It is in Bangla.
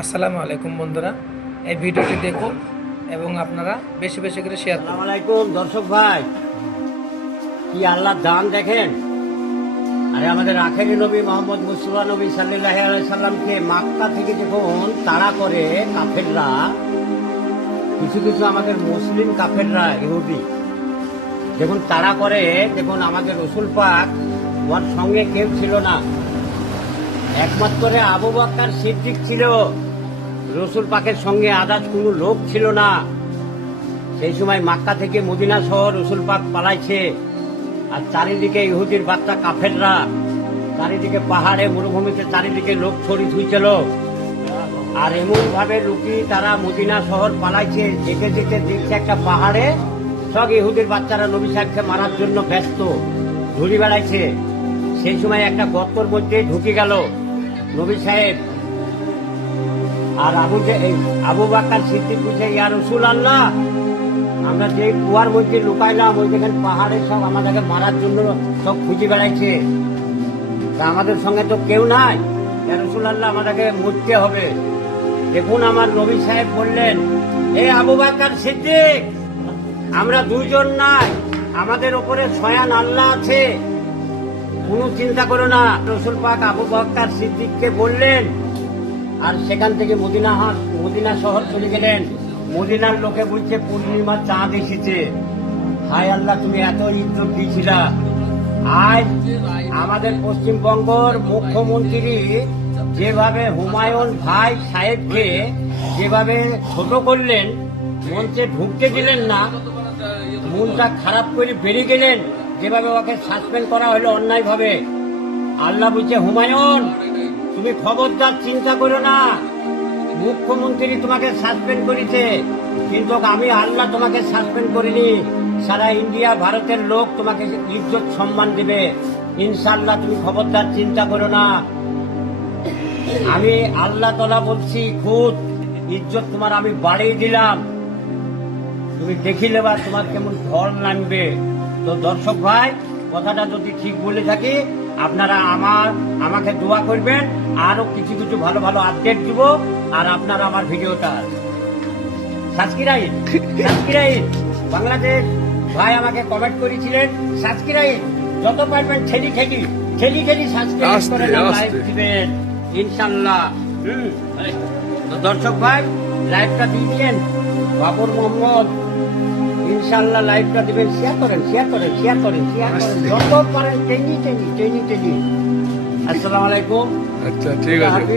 আসসালামু আলাইকুম বন্ধুরা, এই ভিডিওটি দেখুন এবং আপনারা বেশি বেশি করে শেয়ার করুন। আসসালামু আলাইকুম দর্শক ভাই, কি আল্লাহর দান দেখেন। আরে আমাদের আখেরি নবী মোহাম্মদ মুস্তাফা নবী সাল্লাল্লাহু আলাইহি সাল্লামকে মক্কা থেকে যখন তাড়া করে কাফেররা, কিছু কিছু আমাদের মুসলিম কাফেররা ইহুদি যখন তাড়া করে, দেখুন আমাদের রসুল পাক ওর সঙ্গে কেউ ছিল না, একমাত্র আবু বকর সিদ্দিক ছিল। রসুল পাকের সঙ্গে আদাত কোনো লোক ছিল না। সেই সময় মক্কা থেকে মদিনা শহর রসুল পাক পালাইছে, আর চারিদিকে ইহুদির বাচ্চা কাফেররা, চারিদিকে পাহাড়ে মরুভূমিতে চারিদিকে লোক ছড়ি থুইছিল। আর এমন ভাবে লুকিয়ে তারা মদিনা শহর পালাইছে, যেতে যেতে দেখছে একটা পাহাড়ে সব ইহুদির বাচ্চারা নবী সাহেবকে মারার জন্য ব্যস্ত, ঘুরে বেড়াইছে। সেই সময় একটা গর্তর মধ্যে ঢুকে গেল নবী সাহেব। আর আবু বকর সিদ্দিক বলছে, ইয়া রাসূলুল্লাহ, আমরা যে কুয়ার মধ্যে লুকাইলাম, ওই দেখেন পাহাড়ে সব আমাদেরকে মারার জন্য সব খুঁজে বেড়াইছে, তা আমাদের সঙ্গে তো কেউ নাই, ইয়া রাসূলুল্লাহ, আমাদেরকে মরতে হবে। দেখুন আমার নবী সাহেব বললেন, এ আবু বকর সিদ্দিক, আমরা দুইজন নাই, আমাদের উপরে স্বয়ং আল্লাহ আছে, কোনো চিন্তা করো না। রসুল পাক আবু বকর সিদ্দিককে বললেন, আর সেখান থেকে মদিনা শহর চলে গেলেন। মদিনার লোকে বলছে পূর্ণিমার চাঁদ এসেছে। হায় আল্লাহ, তুমি এত ইজ্জত দিয়েছিলা। আজ আমাদের পশ্চিমবঙ্গের মুখ্যমন্ত্রী যেভাবে হুমায়ুন ভাই সাহেবকে যেভাবে ছোট করলেন, মঞ্চে ঢুকতে দিলেন না, মনটা খারাপ করে বেরিয়ে গেলেন, যেভাবে ওকে সাসপেন্ড করা হলো অন্যায় ভাবে। আল্লাহ বলছে, হুমায়ুন, তুমি খবরদার চিন্তা করো না, মুখ্যমন্ত্রী তোমাকে সাসপেন্ড করেছে, কিন্তু আমি আল্লাহ তোমাকে সাসপেন্ড করিনি। সারা ইন্ডিয়া ভারতের লোক তোমাকে ইজ্জত সম্মান দেবে ইনশাআল্লাহ, তুমি খবরদার চিন্তা করো না। আমি আল্লাহ তাআলা বলছি, খুদ ইজ্জত তোমার আমি বাড়িয়ে দিলাম, তুমি দেখিলে বা তোমার কেমন ঢল নামবে। তো দর্শক ভাই, কথাটা যদি ঠিক বলে থাকি, আপনারা আমাকে দোয়া করবেন, আরো কিছু কিছু ভালো ভালো আপডেট দিব। আর আপনারা আমার ভিডিওটা সাবস্ক্রাইব বাংলাদেশ ভাই আমাকে কমেন্ট করেছিলেন, সাবস্ক্রাইব যত পারবেন ঠেলি সাবস্ক্রাইব করে লাইভ দিবেন ইনশাআল্লাহ। তো দর্শক ভাই, লাইভটা দিয়ে দিলেন বাবর মোহাম্মদ, ইনশাআল্লাহ লাইভটা দিবেন, শেয়ার করেন যত পারেন টেনি। আসসালামু আলাইকুম। আচ্ছা, ঠিক আছে।